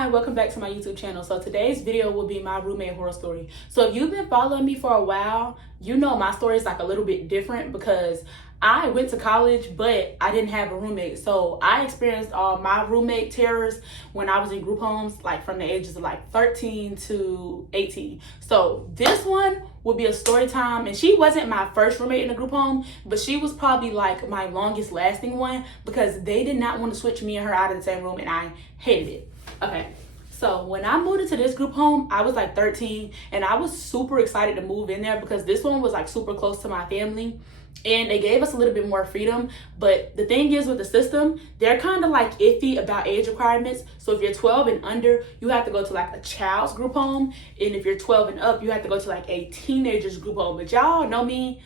Hi, welcome back to my YouTube channel. So today's video will be my roommate horror story. So if you've been following me for a while, you know my story is like a little bit different because I went to college, but I didn't have a roommate. So I experienced all my roommate terrors when I was in group homes, like from the ages of like 13 to 18. So this one will be a story time, and she wasn't my first roommate in a group home, but she was probably like my longest lasting one because they did not want to switch me and her out of the same room, and I hated it. Okay, so when I moved into this group home, I was like 13, and I was super excited to move in there because this one was like super close to my family, and they gave us a little bit more freedom. But the thing is with the system, they're kind of like iffy about age requirements. So if you're 12 and under, you have to go to like a child's group home, and if you're 12 and up, you have to go to like a teenager's group home. But y'all know me,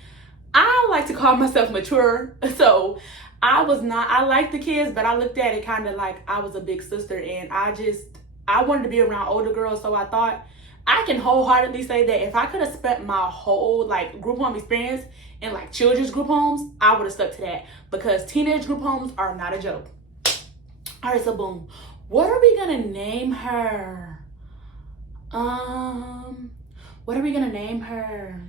I like to call myself mature, so I like the kids, but I looked at it kind of like I was a big sister, and I wanted to be around older girls. So I thought I can wholeheartedly say that if I could have spent my whole like group home experience in like children's group homes, I would have stuck to that because teenage group homes are not a joke. All right, so boom. What are we gonna name her? What are we gonna name her?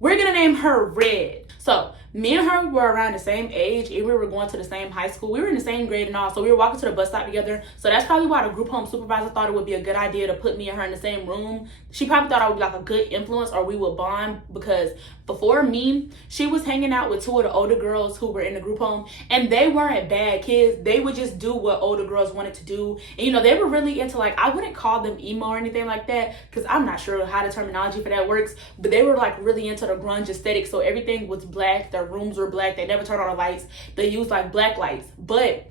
We're gonna name her Red. So me and her were around the same age, and we were going to the same high school. We were in the same grade and all, so we were walking to the bus stop together. So that's probably why the group home supervisor thought it would be a good idea to put me and her in the same room. She probably thought I would be like a good influence, or we would bond, because before me, she was hanging out with two of the older girls who were in the group home, and they weren't bad kids. They would just do what older girls wanted to do. And you know, they were really into, like, I wouldn't call them emo or anything like that, because I'm not sure how the terminology for that works, but they were like really into the grunge aesthetic. So everything was black, their rooms were black, they never turned on the lights, they used like black lights. But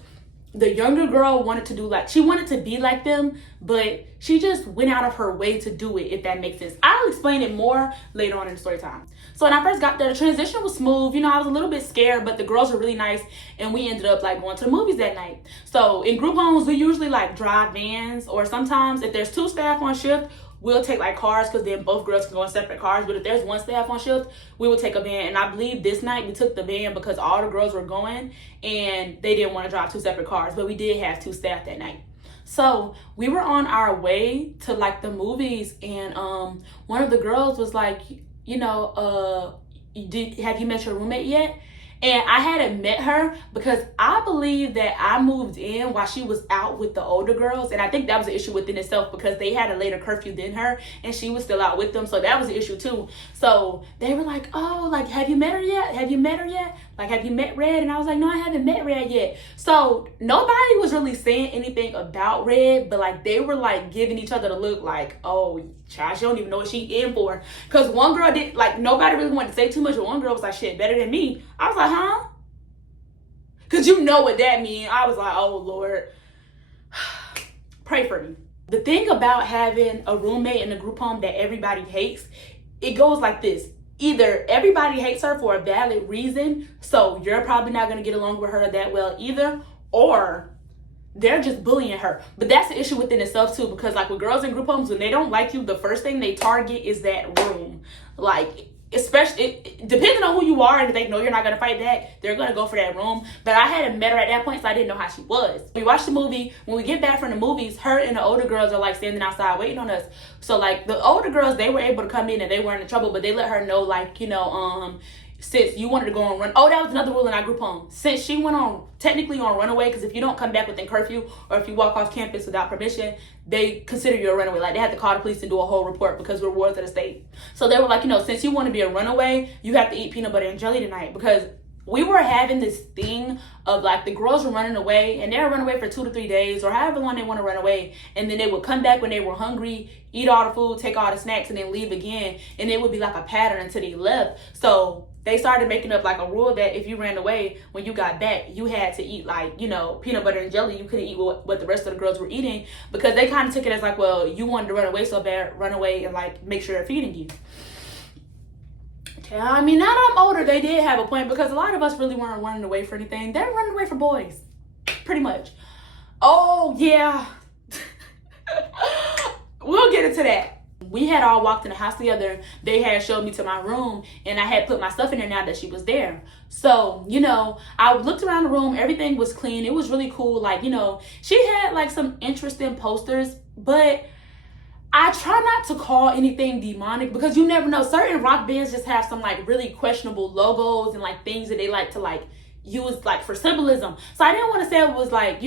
the younger girl wanted to do like, she wanted to be like them, but she just went out of her way to do it, if that makes sense. I'll explain it more later on in the story time. So when I first got there, the transition was smooth. You know, I was a little bit scared, but the girls were really nice, and we ended up like going to the movies that night. So in group homes, we usually like drive vans, or sometimes if there's two staff on shift, we'll take like cars, because then both girls can go in separate cars. But if there's one staff on shift, we will take a van. And I believe this night we took the van because all the girls were going and they didn't want to drive two separate cars. But we did have two staff that night. So we were on our way to like the movies, and one of the girls was like, you know, have you met your roommate yet? And I hadn't met her because I believe that I moved in while she was out with the older girls. And I think that was an issue within itself because they had a later curfew than her, and she was still out with them. So that was an issue too. So they were like, oh, like, have you met her yet? Have you met her yet? Like, have you met Red? And I was like, no, I haven't met Red yet. So nobody was really saying anything about Red, but like they were like giving each other the look like, oh, child, she don't even know what she in for. Because one girl did, like, nobody really wanted to say too much, but one girl was like, shit, better than me. I was like, huh? Because you know what that means. I was like, oh, Lord, pray for me. The thing about having a roommate in a group home that everybody hates, it goes like this. Either everybody hates her for a valid reason, so you're probably not going to get along with her that well either, or they're just bullying her. But that's the issue within itself too, because like with girls in group homes, when they don't like you, the first thing they target is that room. Like, especially depending on who you are, and if they know you're not going to fight back, they're going to go for that room. But I hadn't met her at that point, so I didn't know how she was. We watched the movie. When we get back from the movies, her and the older girls are like standing outside waiting on us. So like the older girls, they were able to come in and they weren't in trouble, but they let her know, like, you know, since you wanted to go on run. Oh, that was another rule in our group home. Since she went on, technically on runaway, because if you don't come back within curfew, or if you walk off campus without permission, they consider you a runaway. Like, they had to call the police and do a whole report because we're wards of the state. So they were like, you know, since you want to be a runaway, you have to eat peanut butter and jelly tonight. Because we were having this thing of like the girls were running away, and they would run away for 2 to 3 days or however long they want to run away, and then they would come back when they were hungry, eat all the food, take all the snacks, and then leave again. And it would be like a pattern until they left. So they started making up like a rule that if you ran away, when you got back, you had to eat like, you know, peanut butter and jelly. You couldn't eat what the rest of the girls were eating, because they kind of took it as like, well, you wanted to run away so bad, run away and like make sure they're feeding you. Yeah, I mean, now that I'm older, they did have a point, because a lot of us really weren't running away for anything. They were running away for boys, pretty much. Oh, yeah. We'll get into that. We had all walked in the house together. They had showed me to my room, and I had put my stuff in there now that she was there. So, I looked around the room. Everything was clean. It was really cool. Like, she had like some interesting posters, but I try not to call anything demonic because you never know. Certain rock bands just have some like really questionable logos and like things that they like to like use like for symbolism. So I didn't want to say it was like,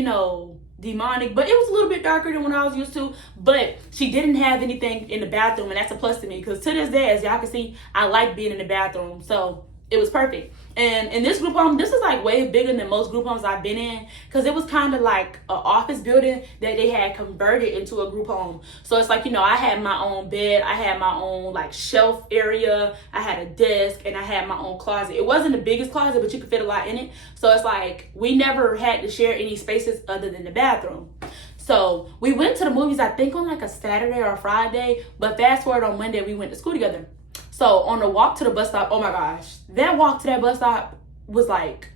demonic, but it was a little bit darker than what I was used to. But she didn't have anything in the bathroom, and that's a plus to me because to this day, as y'all can see, I like being in the bathroom. So it was perfect. And in this group home, this is like way bigger than most group homes I've been in because it was kind of like an office building that they had converted into a group home. So it's like, I had my own bed, I had my own like shelf area, I had a desk, and I had my own closet. It wasn't the biggest closet, but you could fit a lot in it. So it's like we never had to share any spaces other than the bathroom. So we went to the movies, I think on like a Saturday or a Friday, but fast forward on Monday, we went to school together. So on the walk to the bus stop, oh my gosh, that walk to that bus stop was like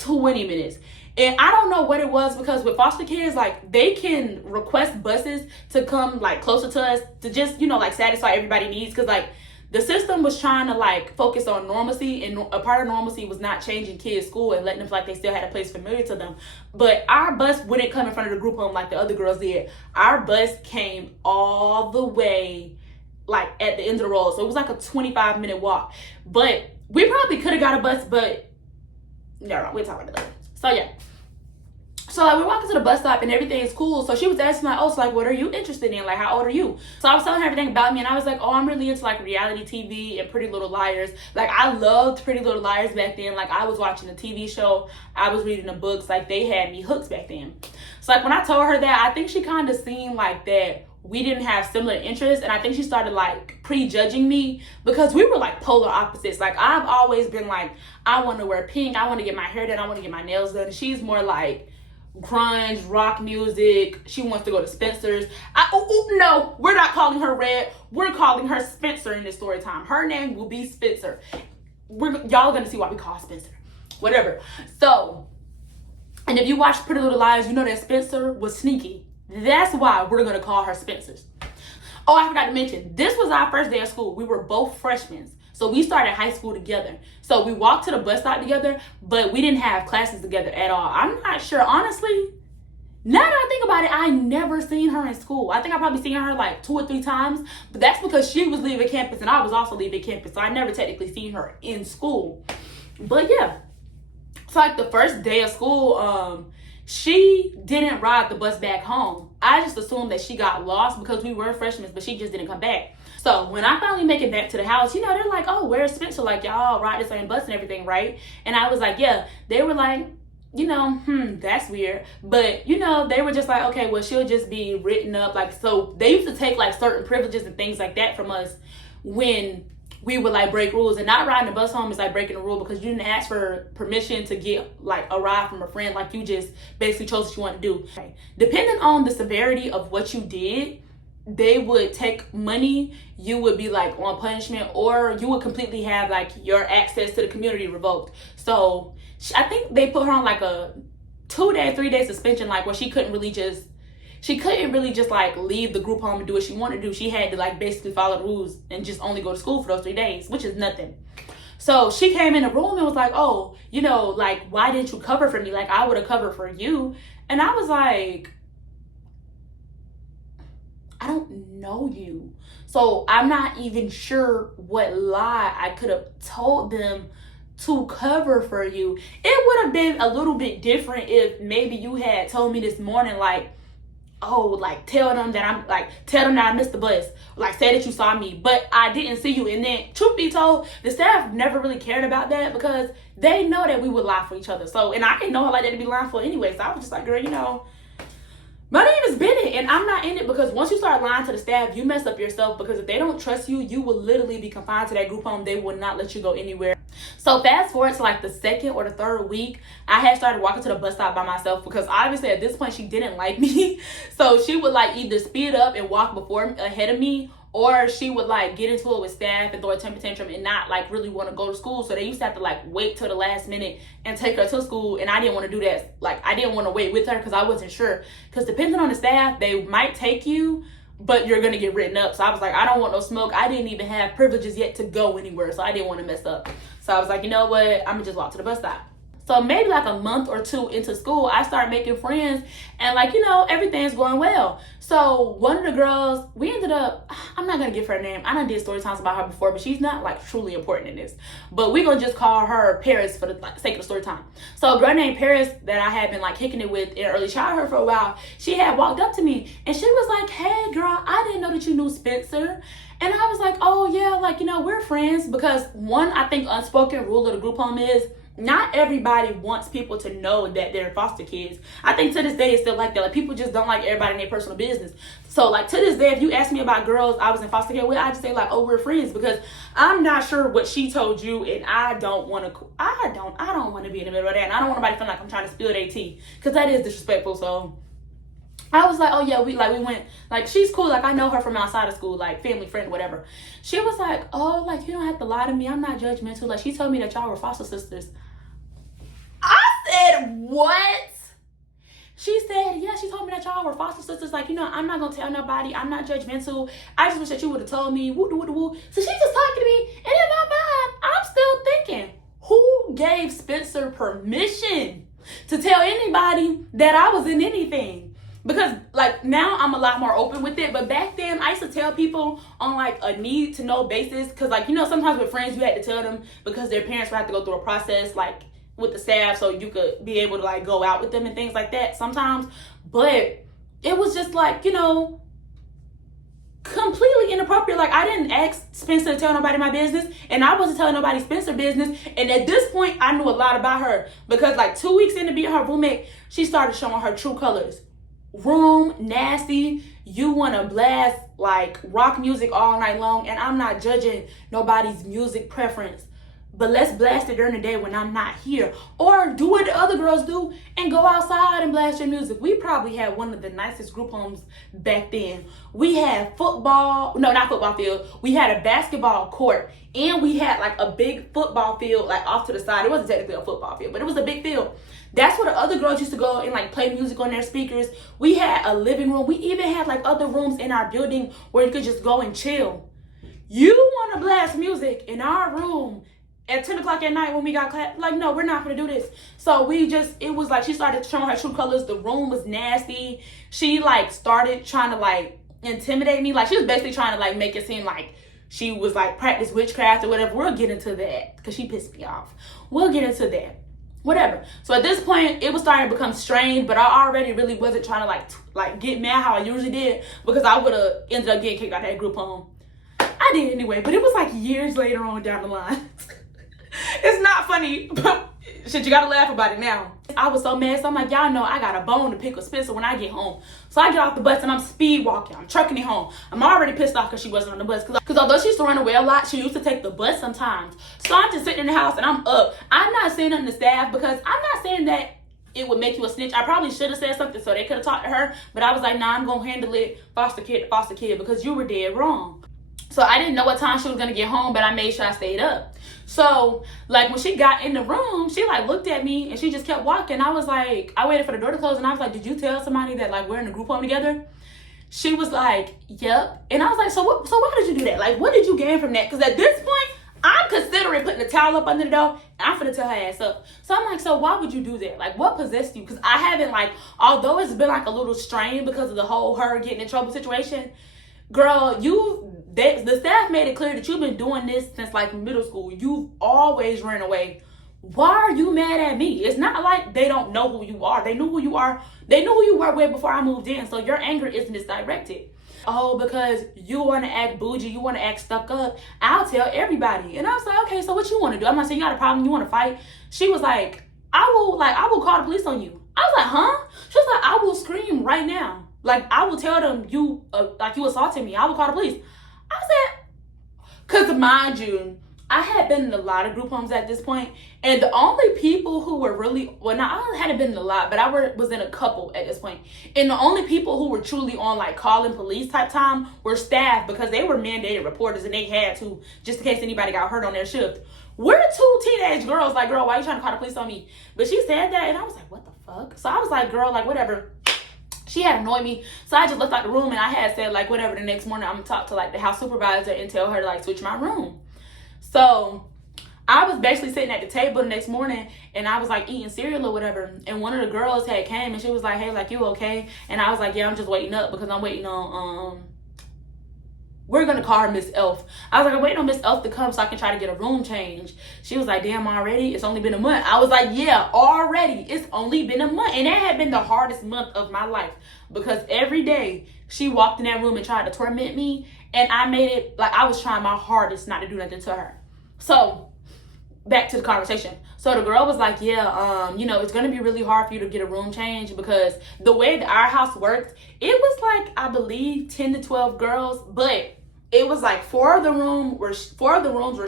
20 minutes. And I don't know what it was because with foster kids, like they can request buses to come like closer to us to just, like satisfy everybody's needs. Cause like the system was trying to like focus on normalcy, and a part of normalcy was not changing kids' school and letting them feel like they still had a place familiar to them. But our bus wouldn't come in front of the group home like the other girls did. Our bus came all the way like at the end of the road. So it was like a 25-minute walk. But we probably could have got a bus, but no, we'll talk about it later. So yeah. So like we're walking to the bus stop and everything is cool. So she was asking like, oh, so like what are you interested in? Like how old are you? So I was telling her everything about me, and I was like, oh, I'm really into like reality TV and Pretty Little Liars. Like I loved Pretty Little Liars back then. Like I was watching the TV show, I was reading the books, like they had me hooked back then. So like when I told her that, I think she kind of seemed like that we didn't have similar interests, and I think she started like prejudging me because we were like polar opposites. Like I've always been like, I want to wear pink, I want to get my hair done, I want to get my nails done. She's more like grunge, rock music. She wants to go to Spencer's. No, we're not calling her Red. We're calling her Spencer in this story time. Her name will be Spencer. Y'all gonna see why we call her Spencer. Whatever. So, and if you watch Pretty Little Liars, you know that Spencer was sneaky. That's why we're going to call her Spencer's. Oh, I forgot to mention, this was our first day of school. We were both freshmen. So we started high school together. So we walked to the bus stop together, but we didn't have classes together at all. I'm not sure, honestly. Now that I think about it, I never seen her in school. I think I probably seen her like 2 or 3 times, but that's because she was leaving campus and I was also leaving campus. So I never technically seen her in school. But yeah. So like the first day of school, she didn't ride the bus back home. I just assumed that she got lost because we were freshmen, but she just didn't come back. So when I finally make it back to the house, they're like, oh, where's Spencer? Like, y'all ride the same bus and everything, right? And I was like, yeah. They were like, that's weird. But, they were just like, okay, well, she'll just be written up. Like, so they used to take like certain privileges and things like that from us when we would like break rules. And not riding the bus home is like breaking a rule because you didn't ask for permission to get like a ride from a friend. Like you just basically chose what you want to do. Okay. Depending on the severity of what you did, they would take money, you would be like on punishment, or you would completely have like your access to the community revoked. So I think they put her on like a 2-day, 3-day suspension, like where she couldn't really just like leave the group home and do what she wanted to do. She had to like basically follow the rules and just only go to school for those 3 days, which is nothing. So she came in the room and was like, oh, like, why didn't you cover for me? Like, I would have covered for you. And I was like, I don't know you. So I'm not even sure what lie I could have told them to cover for you. It would have been a little bit different if maybe you had told me this morning, like, oh, like tell them that I missed the bus, like say that you saw me, but I didn't see you. And then truth be told, the staff never really cared about that because they know that we would lie for each other. So, and I didn't know her like that to be lying for anyway. So I was just like, girl, my name is Bennett, and I'm not in it because once you start lying to the staff, you mess up yourself, because if they don't trust you, you will literally be confined to that group home. They will not let you go anywhere. So fast forward to like the 2nd or the 3rd week, I had started walking to the bus stop by myself because obviously at this point she didn't like me. So she would like either speed up and walk ahead of me, or she would like get into it with staff and throw a temper tantrum and not like really want to go to school. So they used to have to like wait till the last minute and take her to school. And I didn't want to do that. Like I didn't want to wait with her because I wasn't sure. Because depending on the staff, they might take you, but you're gonna get written up. So I was like, I don't want no smoke. I didn't even have privileges yet to go anywhere, so I didn't want to mess up. So I was like, you know what, I'm gonna just walk to the bus stop. So maybe like a month or two into school, I started making friends, and like, you know, everything's going well. So one of the girls, we ended up, I'm not gonna give her a name. I done did story times about her before, but she's not like truly important in this. But we're gonna just call her Paris for the sake of the story time. So a girl named Paris that I had been like kicking it with in early childhood for a while, she had walked up to me and she was like, hey girl, I didn't know that you knew Spencer. And I was like, oh yeah, like, you know, we're friends. Because one, I think unspoken rule of the group home is not everybody wants people to know that they're foster kids. I think to this day it's still like that. Like, people just don't like everybody in their personal business. So like to this day, if you ask me about girls I was in foster care with, I just say like, oh, we're friends, because I'm not sure what she told you, and I don't want to be in the middle of that, and I don't want nobody feeling like I'm trying to spill their tea, because that is disrespectful. So I was like, oh yeah, we went, like, she's cool, like I know her from outside of school, like family friend, whatever. She was like, oh, like you don't have to lie to me, I'm not judgmental. Like, she told me that y'all were foster sisters. I said, what? She said, yeah, she told me that y'all were foster sisters. Like, you know, I'm not gonna tell nobody, I'm not judgmental, I just wish that you would have told me, woo woo woo. So she's just talking to me, and in my mind, I'm still thinking, who gave Spencer permission to tell anybody that I was in anything? Because like now I'm a lot more open with it, but back then I used to tell people on like a need to know basis, because like, you know, sometimes with friends you had to tell them because their parents would have to go through a process like with the staff so you could be able to like go out with them and things like that sometimes. But it was just like, you know, completely inappropriate. Like, I didn't ask Spencer to tell nobody my business, and I wasn't telling nobody Spencer business. And at this point I knew a lot about her, because like 2 weeks into being her roommate, she started showing her true colors. Room nasty, you want to blast like rock music all night long, and I'm not judging nobody's music preference, but let's blast it during the day when I'm not here, or do what the other girls do and go outside and blast your music. We probably had one of the nicest group homes back then. We had not football field, we had a basketball court, and we had like a big football field like off to the side. It wasn't technically a football field, but it was a big field. That's where the other girls used to go and like play music on their speakers. We had a living room. We even had like other rooms in our building where you could just go and chill. You want to blast music in our room at 10 o'clock at night when we got class? Like, no, we're not going to do this. So it was like she started showing her true colors. The room was nasty. She like started trying to like intimidate me. Like, she was basically trying to like make it seem like she was like practice witchcraft or whatever. We'll get into that because she pissed me off. We'll get into that. Whatever. So at this point, it was starting to become strained, but I already really wasn't trying to like get mad how I usually did, because I would have ended up getting kicked out of that group home. I did anyway, but it was like years later on down the line. It's not funny, but shit, you gotta laugh about it now. I was so mad, so I'm like, y'all know I got a bone to pick with Spencer when I get home. So I get off the bus and I'm speed walking. I'm trucking it home. I'm already pissed off because she wasn't on the bus. Because although she used to run away a lot, she used to take the bus sometimes. So I'm just sitting in the house and I'm up. I'm not saying nothing to staff, because I'm not saying that it would make you a snitch. I probably should have said something so they could have talked to her. But I was like, nah, I'm going to handle it foster kid to foster kid, because you were dead wrong. So I didn't know what time she was going to get home, but I made sure I stayed up. So like when she got in the room, she like looked at me and she just kept walking. I was like, I waited for the door to close and I was like, did you tell somebody that like we're in a group home together? She was like, yep. And I was like, so why did you do that? Like, what did you gain from that? Because at this point, I'm considering putting the towel up under the door and I'm finna tell her ass up. So I'm like, so why would you do that? Like, what possessed you? Because I haven't like, although it's been like a little strain because of the whole her getting in trouble situation, girl, the staff made it clear that you've been doing this since like middle school. You've always ran away. Why are you mad at me? It's not like they don't know who you are. They knew who you are. They knew who you were way before I moved in. So your anger is misdirected. Oh, because you want to act bougie, you want to act stuck up, I'll tell everybody. And I was like, okay, so what you want to do? I'm not saying you got a problem, you want to fight. She was like, I will call the police on you. I was like, huh? She was like, I will scream right now. Like, I will tell them you assaulted me. I will call the police. I said, because mind you, I had been in a lot of group homes at this point, and the only people who were really, well, now I hadn't been in a lot, but I was in a couple at this point, and the only people who were truly on like calling police type time were staff, because they were mandated reporters and they had to, just in case anybody got hurt on their shift. We're two teenage girls, like, girl, why are you trying to call the police on me? But she said that, and I was like, what the fuck? So I was like, girl, like, whatever. She had annoyed me, so I just left out the room, and I had said like whatever, the next morning I'm gonna talk to like the house supervisor and tell her to like switch my room. So I was basically sitting at the table the next morning, and I was like eating cereal or whatever, and one of the girls had came, and she was like, hey, like, you okay? And I was like, yeah, I'm just waiting up because I'm waiting on we're gonna call her Miss Elf. I was like, I'm waiting on Miss Elf to come so I can try to get a room change. She was like, damn, already? It's only been a month. I was like, yeah, already. It's only been a month. And that had been the hardest month of my life, because every day she walked in that room and tried to torment me, and I made it like I was trying my hardest not to do nothing to her. So back to the conversation. So the girl was like, yeah, it's gonna be really hard for you to get a room change, because the way that our house works, it was like, I believe 10 to 12 girls, but it was like four of the rooms were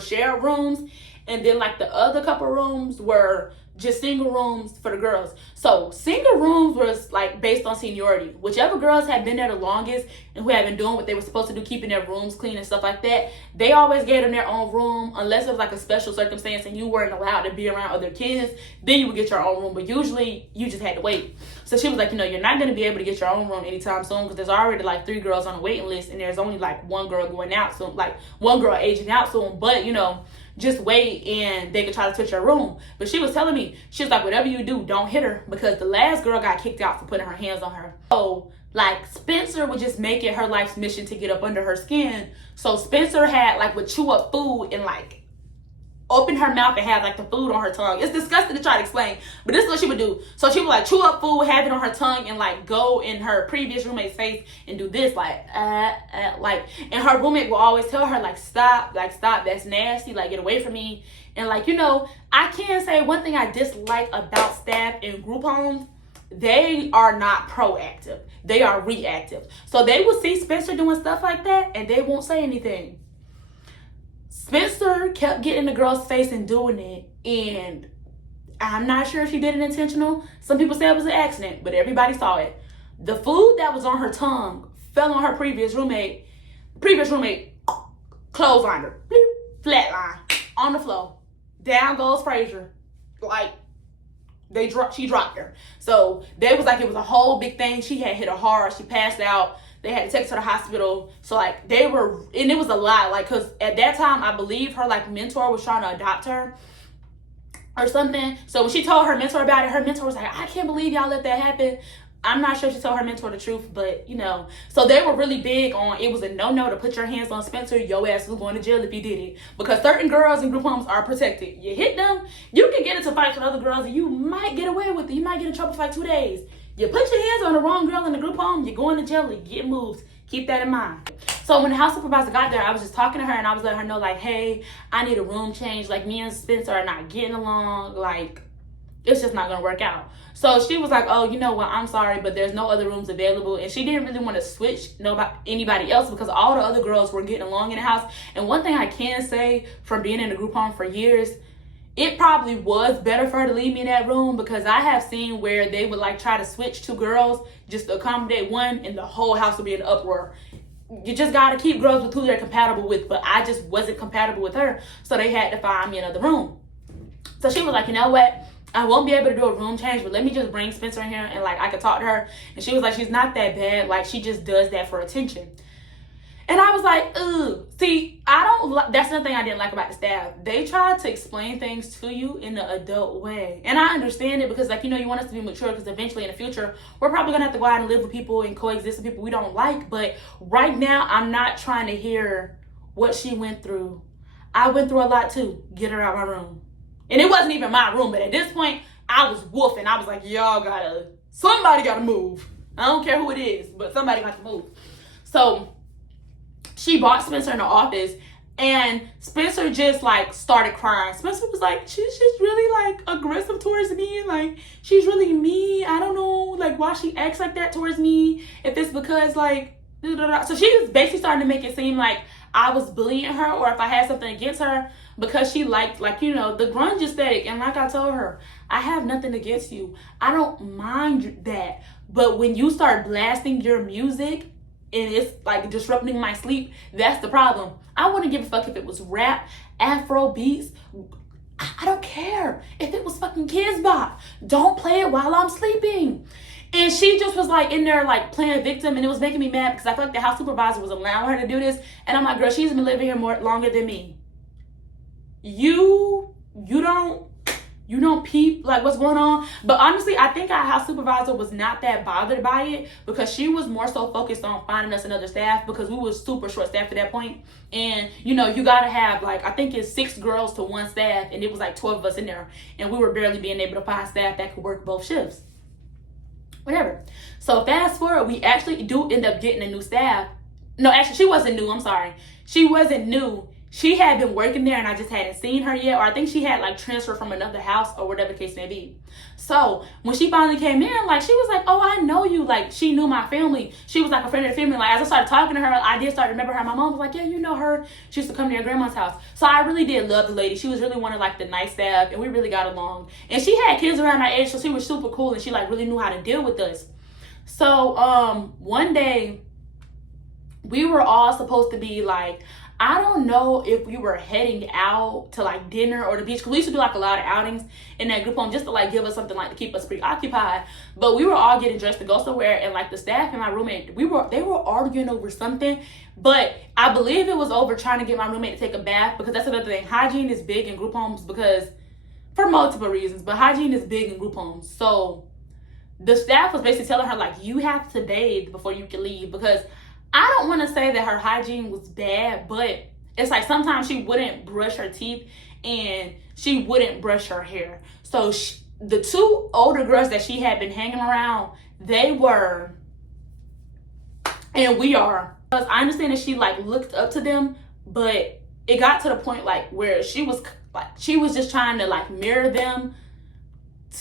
shared rooms, and then like the other couple rooms were just single rooms for the girls. So single rooms was like based on seniority. Whichever girls had been there the longest and who had been doing what they were supposed to do, keeping their rooms clean and stuff like that, they always gave them their own room, unless it was like a special circumstance and you weren't allowed to be around other kids. Then you would get your own room, but usually you just had to wait. So she was like, you're not going to be able to get your own room anytime soon, because there's already like 3 girls on the waiting list, and there's only like 1 girl going out soon, like 1 girl aging out soon. But just wait and they could try to touch your room. But she was telling me, she was like, whatever you do, don't hit her, because the last girl got kicked out for putting her hands on her. So like Spencer would just make it her life's mission to get up under her skin. So Spencer would chew up food and like open her mouth and have like the food on her tongue. It's disgusting to try to explain, but this is what she would do. So she would like chew up food, have it on her tongue, and like go in her previous roommate's face and do this like, and her roommate will always tell her like, stop, that's nasty, like get away from me. And like, I can say one thing I dislike about staff in group homes, they are not proactive. They are reactive. So they will see Spencer doing stuff like that and they won't say anything. Spencer kept getting in the girl's face and doing it, and I'm not sure if she did it intentional. Some people say it was an accident, but everybody saw it. The food that was on her tongue fell on her previous roommate, clotheslined her, flatline, on the floor. Down goes Frazier. Like, she dropped her. So they was like, it was a whole big thing. She had hit her hard. She passed out. They had to take her to the hospital. So like and it was a lot, like, because at that time I believe her like mentor was trying to adopt her or something. So when she told her mentor about it, her mentor was like, I can't believe y'all let that happen. I'm not sure if she told her mentor the truth, but so they were really big on, it was a no-no to put your hands on Spencer. Your ass was going to jail if you did it, because certain girls in group homes are protected. You hit them, you can get into fights with other girls and you might get away with it. You might get in trouble for like 2 days. You put your hands on the wrong girl in the group home, you're going to jail, you get moved. Keep that in mind. So when the house supervisor got there, I was just talking to her and I was letting her know like, hey, I need a room change. Like, me and Spencer are not getting along. Like, it's just not going to work out. So she was like, oh, you know what? I'm sorry, but there's no other rooms available. And she didn't really want to switch anybody else, because all the other girls were getting along in the house. And one thing I can say from being in a group home for years, it probably was better for her to leave me in that room, because I have seen where they would like try to switch 2 girls just to accommodate one, and the whole house would be in uproar. You just got to keep girls with who they're compatible with, but I just wasn't compatible with her, so they had to find me another room. So she was like, you know what? I won't be able to do a room change, but let me just bring Spencer in here and like I could talk to her. And she was like, she's not that bad. Like, she just does that for attention. And I was like, ugh. See, that's another thing I didn't like about the staff. They tried to explain things to you in an adult way. And I understand it, because like, you want us to be mature, because eventually in the future, we're probably going to have to go out and live with people and coexist with people we don't like. But right now, I'm not trying to hear what she went through. I went through a lot too. Get her out my room. And it wasn't even my room, but at this point, I was woofing. I was like, somebody gotta move. I don't care who it is, but somebody got to move. So she brought Spencer in the office, and Spencer just like started crying. Spencer was like, she's just really like aggressive towards me. Like, she's really mean. I don't know like why she acts like that towards me. If it's because like, so she was basically starting to make it seem like I was bullying her, or if I had something against her, because she liked like, the grunge aesthetic. And like I told her, I have nothing against you. I don't mind that. But when you start blasting your music and it's like disrupting my sleep, that's the problem. I wouldn't give a fuck if it was rap, Afro beats. I don't care if it was fucking Kids Bop. Don't play it while I'm sleeping. And she just was like in there like playing victim, and it was making me mad because I felt like the house supervisor was allowing her to do this. And I'm like, girl, she's been living here longer than me. You don't peep like what's going on. But honestly, I think our house supervisor was not that bothered by it because she was more so focused on finding us another staff because we were super short staffed at that point. And you gotta have like, I think it's 6 girls to 1 staff, and it was like 12 of us in there, and we were barely being able to find staff that could work both shifts. Whatever. So fast forward, we actually do end up getting a new staff. No, actually, she wasn't new. I'm sorry. She wasn't new. She had been working there and I just hadn't seen her yet. Or I think she had like transferred from another house or whatever the case may be. So when she finally came in, like she was like, oh, I know you. Like she knew my family. She was like a friend of the family. Like as I started talking to her, I did start to remember her. My mom was like, yeah, you know her. She used to come to your grandma's house. So I really did love the lady. She was really one of like the nice staff, and we really got along. And she had kids around our age, so she was super cool, and she like really knew how to deal with us. So one day we were all supposed to be like, I don't know if we were heading out to like dinner or the beach, because we used to do like a lot of outings in that group home just to like give us something like to keep us preoccupied. But we were all getting dressed to go somewhere, and like the staff and my roommate, they were arguing over something. But I believe it was over trying to get my roommate to take a bath, because that's another thing. Hygiene is big in group homes because for multiple reasons, but hygiene is big in group homes. So the staff was basically telling her like, you have to bathe before you can leave, because I don't want to say that her hygiene was bad, but it's like sometimes she wouldn't brush her teeth and she wouldn't brush her hair. So the 2 older girls that she had been hanging around, they were, and we are, because I understand that she like looked up to them, but it got to the point like where she was just trying to like mirror them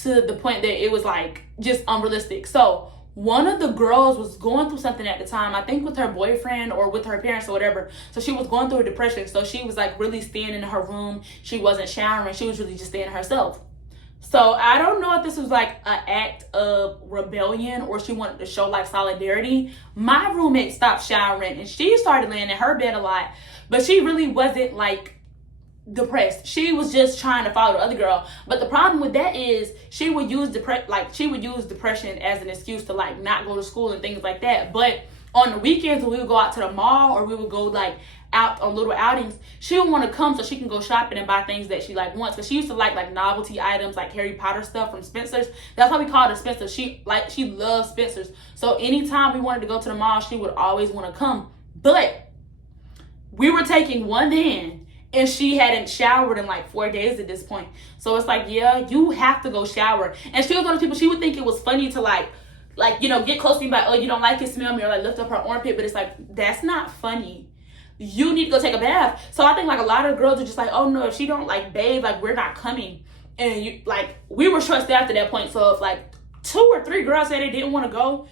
to the point that it was like just unrealistic. So one of the girls was going through something at the time, I think with her boyfriend or with her parents or whatever. So she was going through a depression. So she was like really staying in her room. She wasn't showering. She was really just staying herself. So I don't know if this was like an act of rebellion or she wanted to show like solidarity. My roommate stopped showering and she started laying in her bed a lot, but she really wasn't like depressed. She was just trying to follow the other girl. But the problem with that is she would use depression as an excuse to like not go to school and things like that. But on the weekends when we would go out to the mall or we would go like out on little outings, she would want to come so she can go shopping and buy things that she like wants, because she used to like novelty items like Harry Potter stuff from Spencer's. That's why we called her Spencer. She loves Spencer's. So anytime we wanted to go to the mall, she would always want to come. But we were taking one van and she hadn't showered in like 4 days at this point. So it's like, yeah, you have to go shower. And she was one of the people, she would think it was funny to like get close to me, like, oh, you don't like it, smell me, or like lift up her armpit. But it's like, that's not funny. You need to go take a bath. So I think like a lot of girls are just like, oh no, if she don't like bathe, like we're not coming. And you like, we were short staffed at that point. So if like 2 or 3 girls said they didn't want to go,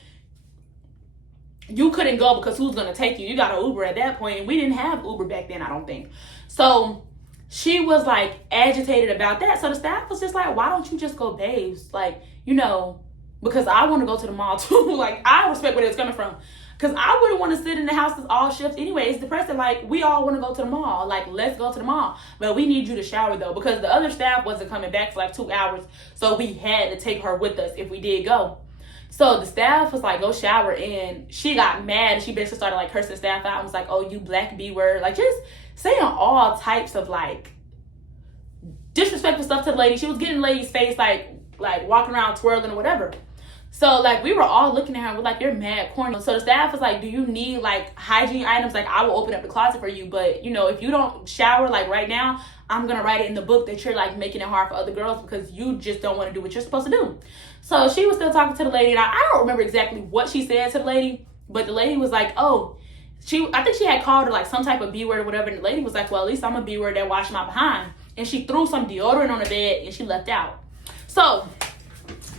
you couldn't go because who's going to take you? You got an Uber at that point. And we didn't have Uber back then, I don't think. So she was like agitated about that. So the staff was just like, why don't you just go bathe? Like, because I want to go to the mall too. Like, I respect where it's coming from. Because I wouldn't want to sit in the house all shifts anyway. It's depressing. Like, we all want to go to the mall. Like, let's go to the mall. But we need you to shower, though. Because the other staff wasn't coming back for like 2 hours. So we had to take her with us if we did go. So the staff was like, go shower. And she got mad. And she basically started like cursing the staff out. And was like, oh, you black B word. Like, just saying all types of like disrespectful stuff to the lady. She was getting the lady's face like walking around twirling or whatever. So like we were all looking at her and we're like, you're mad corny. So the staff was like, do you need like hygiene items? Like, I will open up the closet for you, but if you don't shower like right now, I'm gonna write it in the book that you're like making it hard for other girls because you just don't want to do what you're supposed to do. So she was still talking to the lady, and I don't remember exactly what she said to the lady, but the lady was like, oh, I think she had called her like some type of B word or whatever, and the lady was like, well, at least I'm a B word that washed my behind. And she threw some deodorant on the bed and she left out. So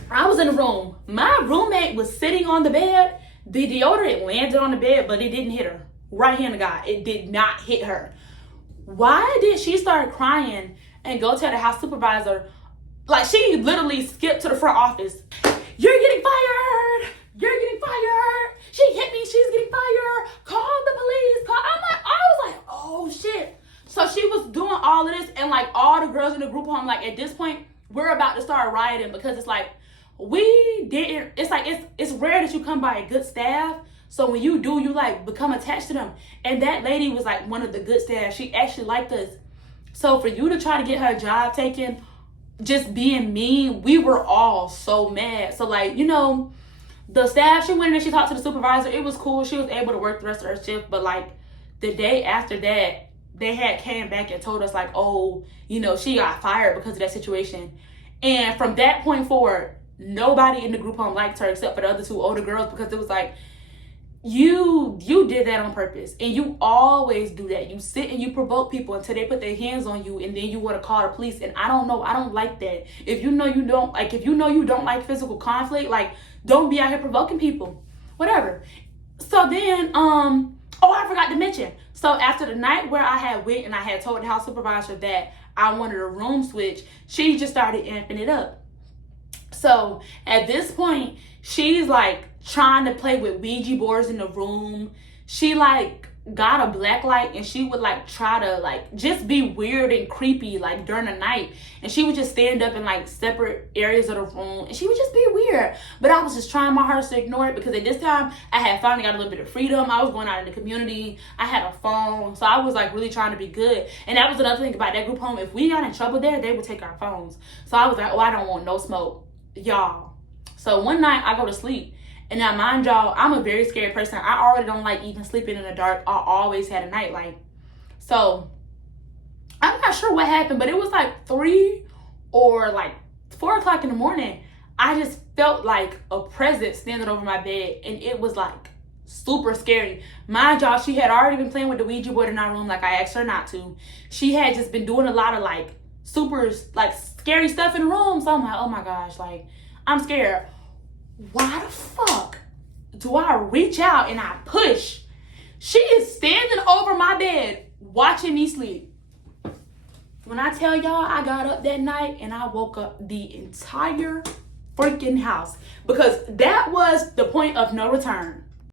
I was in the room. My roommate was sitting on the bed. The deodorant landed on the bed, but it didn't hit her. Right hand of God, it did not hit her. Why did she start crying and go tell the house supervisor? Like, she literally skipped to the front office. You're getting fired. You're getting fired. She hit me. She's getting fired. Call the police. I was like, oh shit. So she was doing all of this, and like all the girls in the group home, like at this point, we're about to start rioting because it's like, we didn't, it's like, it's rare that you come by a good staff. So when you do, you like become attached to them. And that lady was like one of the good staff. She actually liked us. So for you to try to get her job taken, just being mean, we were all so mad. So like, you know, the staff, she went in and she talked to the supervisor. It was cool. She was able to work the rest of her shift. But like the day after that, they had came back and told us like, oh, you know, she got fired because of that situation. And from that point forward, nobody in the group home liked her except for the other two older girls, because it was like, you did that on purpose, and you always do that. You sit and you provoke people until they put their hands on you, and then you want to call the police. And I don't know, I don't like that. If you know you don't like physical conflict, like, don't be out here provoking people, whatever. So then oh, I forgot to mention, so after the night where I had went and I had told the house supervisor that I wanted a room switch, she just started amping it up. So at this point, she's like trying to play with Ouija boards in the room. She like got a black light and she would like try to like just be weird and creepy like during the night. And she would just stand up in like separate areas of the room and she would just be weird. But I was just trying my hardest to ignore it, because at this time I had finally got a little bit of freedom. I was going out in the community. I had a phone. So I was like really trying to be good. And that was another thing about that group home. If we got in trouble there, they would take our phones. So I was like, oh, I don't want no smoke, y'all. So one night I go to sleep. And now, mind y'all, I'm a very scared person. I already don't like even sleeping in the dark. I always had a nightlight. So, I'm not sure what happened, but it was like 3 or like 4 o'clock in the morning. I just felt like a presence standing over my bed. And it was like super scary. Mind y'all, she had already been playing with the Ouija board in our room like I asked her not to. She had just been doing a lot of like super like scary stuff in the room. So I'm like, oh my gosh, like, I'm scared. Why the fuck do I reach out and I push? She is standing over my bed watching me sleep. When I tell y'all, I got up that night and I woke up the entire freaking house, because that was the point of no return.